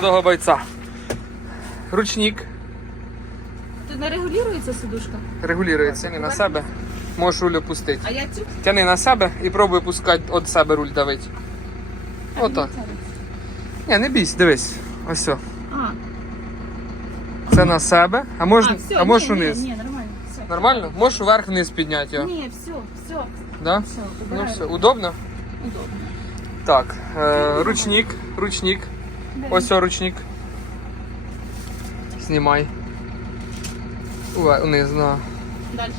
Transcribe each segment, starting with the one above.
молодого бойця. Ручник Тут не регулюється сидушка? регулюється не на себе. Можеш руль опустити. А я цю? Тяни на себе і пробуй пускати від себе руль давить. Отак. Ні, не бійся, дивись. Ось. все. А, Це на себе, а можеш, а, все, а можеш ні, униз. Ні, ні, нормально. Все. Нормально? Можеш вверх-вниз підняти його. Ні, все, все, Да? все, Ну все, удобно? Удобно. Так, е, ручник, ручник. Ось ручник. Знімай. Униз, на. Дальше.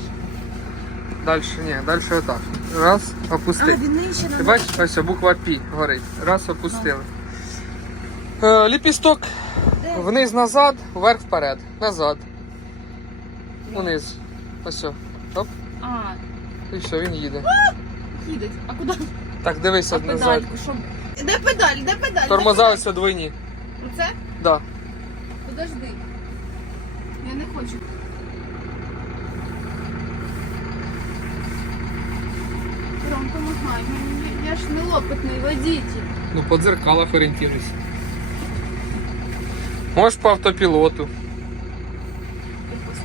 Дальше, ні, дальше отак. Раз, опусти. він нижче Ти бачиш, ось буква Пі горить. Раз, опустили. Е, ліпісток Де? вниз назад, вверх вперед. Назад. Униз. Ось. о. Оп. А, І все, він їде. Їдуть. А куди? Так, дивися А назад. педальку, що? Де педаль, де педаль? Тормоза ось двойні. Оце? Да. Подожди. Я не хочу. Ром, помагай мені. Я ж не опитний водитель. Ну, по дзеркалах орієнтуйся. Можеш по автопілоту.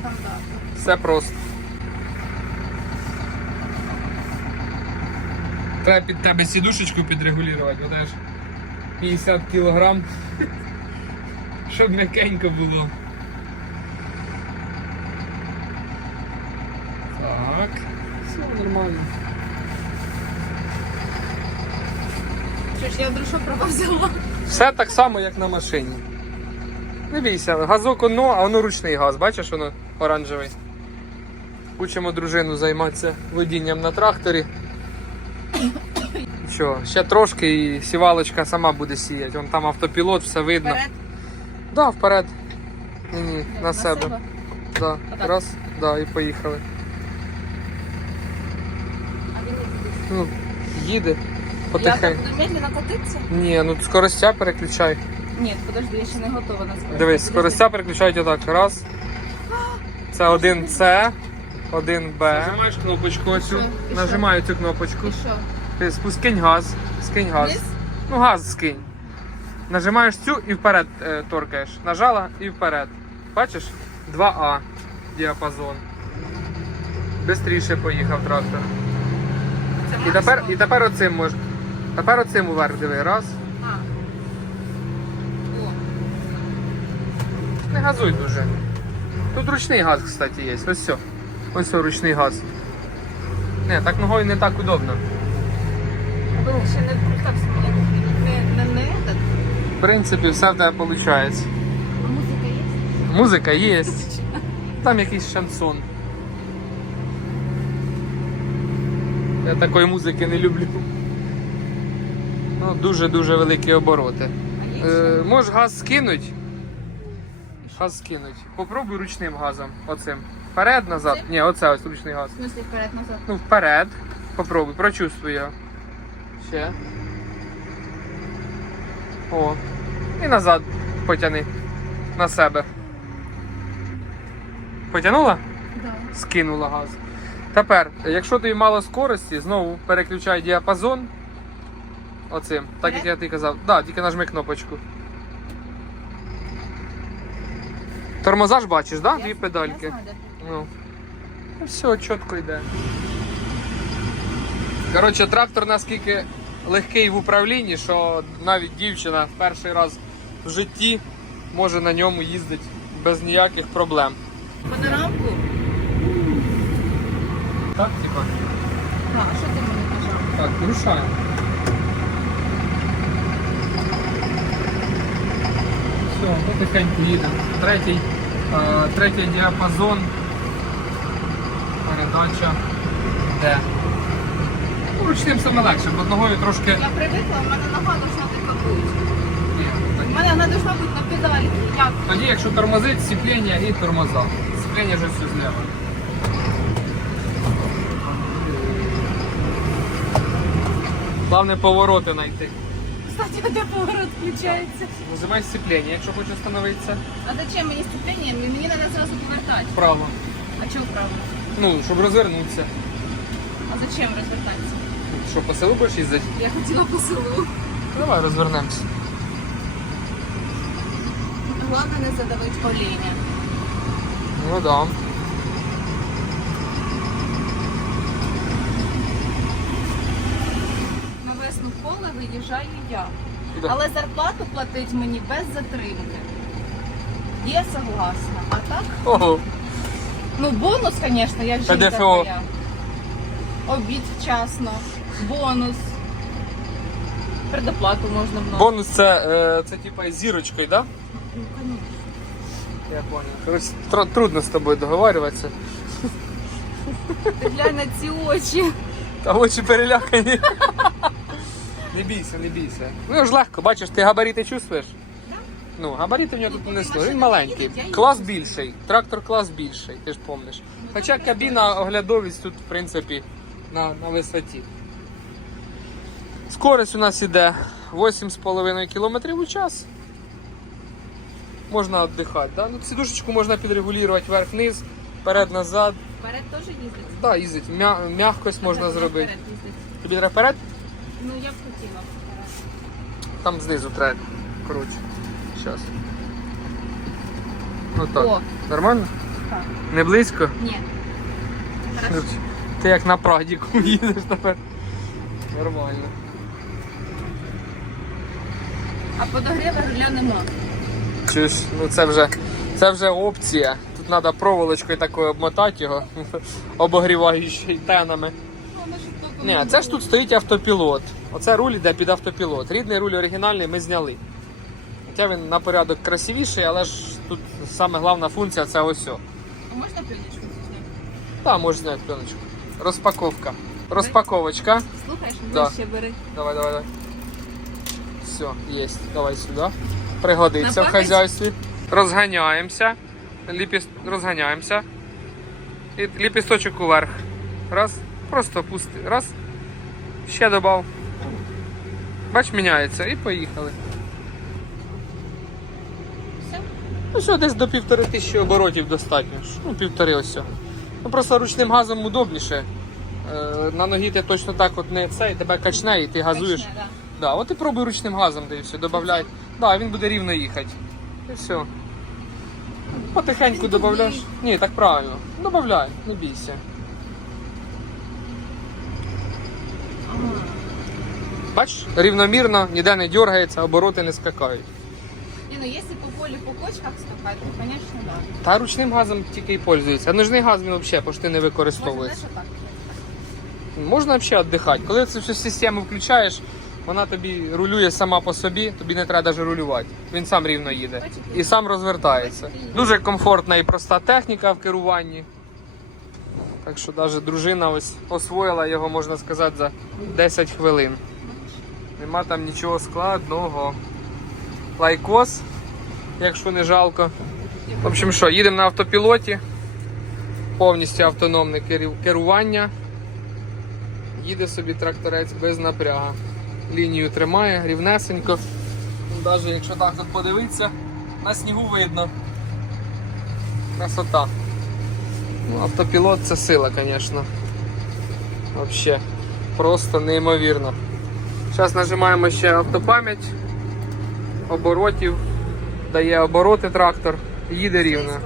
По. Все просто. Треба під тебе сідушечку підрегулювати, бо теж 50 кілограм. Щоб м'якенько було. Так. Все нормально. Що ж, я що права взяла? Все так само, як на машині. Не бійся, газок оно, а воно ручний газ, бачиш, воно оранжевий. Учимо дружину займатися водінням на тракторі. Що, ще трошки і сівалочка сама буде сіяти. Вон там автопілот, все видно. Вперед. Да, вперед. Ні, ні, на, себе. Да. Отак? Раз, да, і поїхали. А він. Ну, їде. Я так буду медленно котитися? Ні, ну скоростя переключай. Ні, подожди, я ще не готова на скорость. Дивись, скоростя переключають отак. Раз. Це один С, один Б. Нажимаєш кнопочку оцю. І що? Нажимаю цю кнопочку. І що? Ти скинь газ. Скинь газ. Вниз? Ну, газ скинь. Нажимаєш цю і вперед е, торкаєш. Нажала і вперед. Бачиш? 2А діапазон. Бистріше поїхав трактор. Це І тепер, максимум? і тепер оцим можеш. Тепер оцим уверх диви. Раз. А. О, Не газуй дуже. Тут ручний газ, кстати, є. Ось все. Ось все, ручний газ. Не, так ногою не так удобно. Ще не включався не, не, не этот. В принципі, все в тебе виходить. А музика є? Музика є. Там якийсь шансон. Я такої музики не люблю. Ну, дуже-дуже великі обороти. Е, можеш газ скинуть. Газ скинуть. Попробуй ручним газом. Оцим. Вперед, назад. Ні, оце ось ручний газ. В смысле вперед-назад? Ну, вперед. Попробуй, прочувствуй його. Ще. О. І назад потяни. На себе. Потягнула? Да. Скинула газ. Тепер, якщо тобі мало скорості, знову переключай діапазон. Оцим. Так як я тобі казав. Да, тільки нажми кнопочку. Тормоза ж бачиш, да? Дві педальки. Ну, Все, чітко йде. Коротше, трактор наскільки легкий в управлінні, що навіть дівчина в перший раз в житті може на ньому їздити без ніяких проблем. Панорамку? Так, типа? Так, а що ти мені нажав? Так, рушаємо. Все, потихеньку їдемо. Третій, е, третій діапазон. Передача. Де? Ну, Ручним саме легше, бо ногою трошки. Я привикла, у мене нога должна бути. Ні, У мене вона должна бути на педалі. Як? Тоді, якщо тормозить, сцеплення і тормоза. Сцеплення вже все зліва. Головне повороти знайти. Кстати, а де поворот включається? Нажимай сцеплення, якщо хочеш встановитися. А зачем мені ступені? Мені треба зразу повертати. Вправо. А чого вправо? Ну, щоб розвернутися. А зачем розвертатися? Що, по селу будеш їздити? Я хотіла по селу. Давай розвернемося. Головне не задавить коління. Ну да. На весну в поле виїжджаю я. Да. Але зарплату платить мені без затримки. Я согласна. А так? Ого. Ну, бонус, звісно, як жінка ПДФО. твоя. Обід вчасно, бонус. Предоплату можна вносити. Бонус це, е, це типа зірочкою, да? Ну, конечно. Я понял. Короче, тр- трудно з тобою договарюватися. Ти глянь на ці очі. Та очі перелякані. Не бійся, не бійся. Ну ж легко, бачиш, ти габарити чувствуєш? Ну, габарити в нього Ну, тут не машина Він маленький. їде, я їду. Клас більший. Трактор клас більший, ти ж помниш. Хоча кабіна, оглядовість тут, в принципі, на, на висоті. Скорость у нас іде 8,5 км у час. Можна віддихати. Да? Ну, сідушечку можна підрегулювати вверх-вниз, вперед-назад. Вперед теж їздить. Да, їздить. М'я- м'якость можна зробити. Тобі треба вперед? Ну я б хотіла вперед. Там знизу треба. Коротше. Зараз. Ну так. О. Нормально? Так. Не близько? Ні. Хорошо. Ти як на практику їдеш тепер. Нормально. А подогріва руля нема. Чуєш, ну це вже, це вже опція. Тут треба проволочкою такою обмотати його, обогріваючи тенами. Ні, це ж тут стоїть автопілот. Оце руль іде під автопілот. Рідний руль оригінальний ми зняли. Хоча він на порядок красивіший, але ж тут саме головна функція це ось. о. А можна пленочку зняти? Так, можеш зняти пленочку. Розпаковка. Розпаковочка. Слухаєш, Да. ближче бери. Давай, давай, давай. Все, есть. Давай сюди. Пригодиться в хазяйстві. Розганяємося. Ліпіс... Розганяємося. І ліпісточок уверх. Раз. Просто пусти. Раз. Ще добав. Бач, міняється. І поїхали. Все? Ну що, десь до півтори тисячі оборотів достатньо. Ну, півтори ось. Ну просто ручним газом удобніше. Е, на ногі ти точно так от не цей, тебе качне і ти газуєш. Качне, да. Да, от і пробуй ручним газом, да і все, добавляй. Да, він буде рівно їхати. І все. Потихеньку додаєш. Ні, так правильно. Добавляй, не бійся. Бачиш, рівномірно, ніде не дергається, обороти не скакають. Ні, ну якщо по полю по кочках скакати, то, звісно, да. Та ручним газом тільки і пользуються. А ножний газ він взагалі почти не Можна використовується. Можна взагалі віддихати. Коли цю всю систему включаєш, вона тобі рулює сама по собі, тобі не треба навіть рулювати. Він сам рівно їде. І сам розвертається. Дуже комфортна і проста техніка в керуванні. Так що навіть дружина ось освоїла його, можна сказати, за 10 хвилин. Нема там нічого складного. Лайкос, якщо не жалко. В общем, що, їдемо на автопілоті. Повністю автономне керування. Їде собі тракторець без напряга. Лінію тримає рівнесенько. Навіть якщо так подивитися, на снігу видно. Красота. Ну, автопілот це сила, звісно. Взагалі. Просто неймовірно. Зараз нажимаємо ще автопам'ять оборотів. Дає обороти трактор. Їде рівно.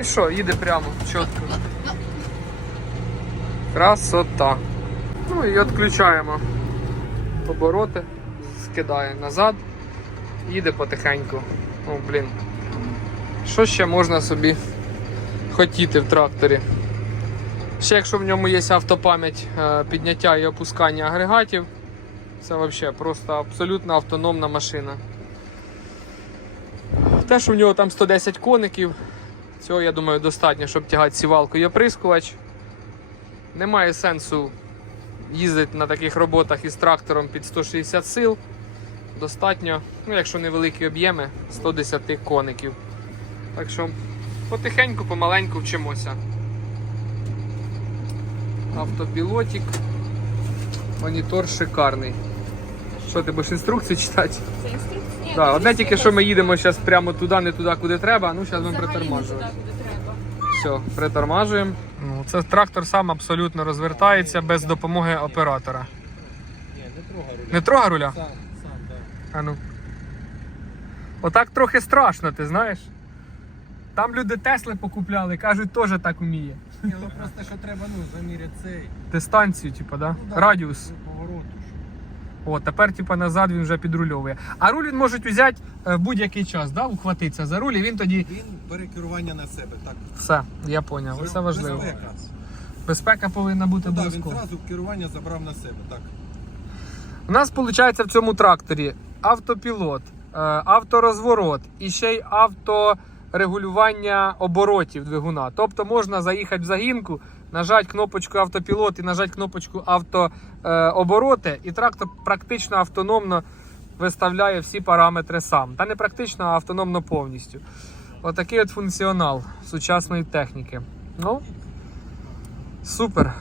І що, їде прямо, чітко. Красота. Ну і відключаємо обороти, скидає назад, їде потихеньку. О, блін. Що ще можна собі хотіти в тракторі? Ще якщо в ньому є автопам'ять е, підняття і опускання агрегатів, це взагалі просто абсолютно автономна машина. Те, що в нього там 110 коників, Цього, я думаю, достатньо, щоб тягати сівалку і оприскувач. Немає сенсу їздити на таких роботах із трактором під 160 сил. Достатньо, ну, якщо невеликі об'єми, 110 коників. Так що потихеньку, помаленьку вчимося. Автопілотик. Монітор шикарний. Що ти будеш інструкції читати? Це інструкція. Да, одне тільки, що ми їдемо зараз прямо туди, не туди, куди треба. Ну, зараз ми притормажуємо. Все, притормажуємо. Ну, це трактор сам абсолютно розвертається без допомоги оператора. Ні, не трога руля. Не трога руля? Сам, сам, так. А ну. Отак трохи страшно, ти знаєш. Там люди Тесли покупляли, кажуть, теж так вміє. Ні, ну просто що треба ну, заміряти цей Дистанцію, типу, да? ну, да, радіус. повороту. щоб- О, тепер, типу, назад він вже підрульовує. А руль він може взяти е, в будь-який час, да? ухватитися за руль, і він тоді Він бере керування на себе. Так, все, я поняв, це важливо. Безпека. Безпека повинна бути Ну, так, він одразу керування забрав на себе. Так. У нас виходить в цьому тракторі автопілот, е, авторозворот і ще й авторегулювання оборотів двигуна. Тобто можна заїхати в загінку, нажати кнопочку автопілот і нажати кнопочку автообороти, і трактор практично автономно виставляє всі параметри сам. Та не практично, а автономно повністю. Отакий от функціонал сучасної техніки. Ну, супер.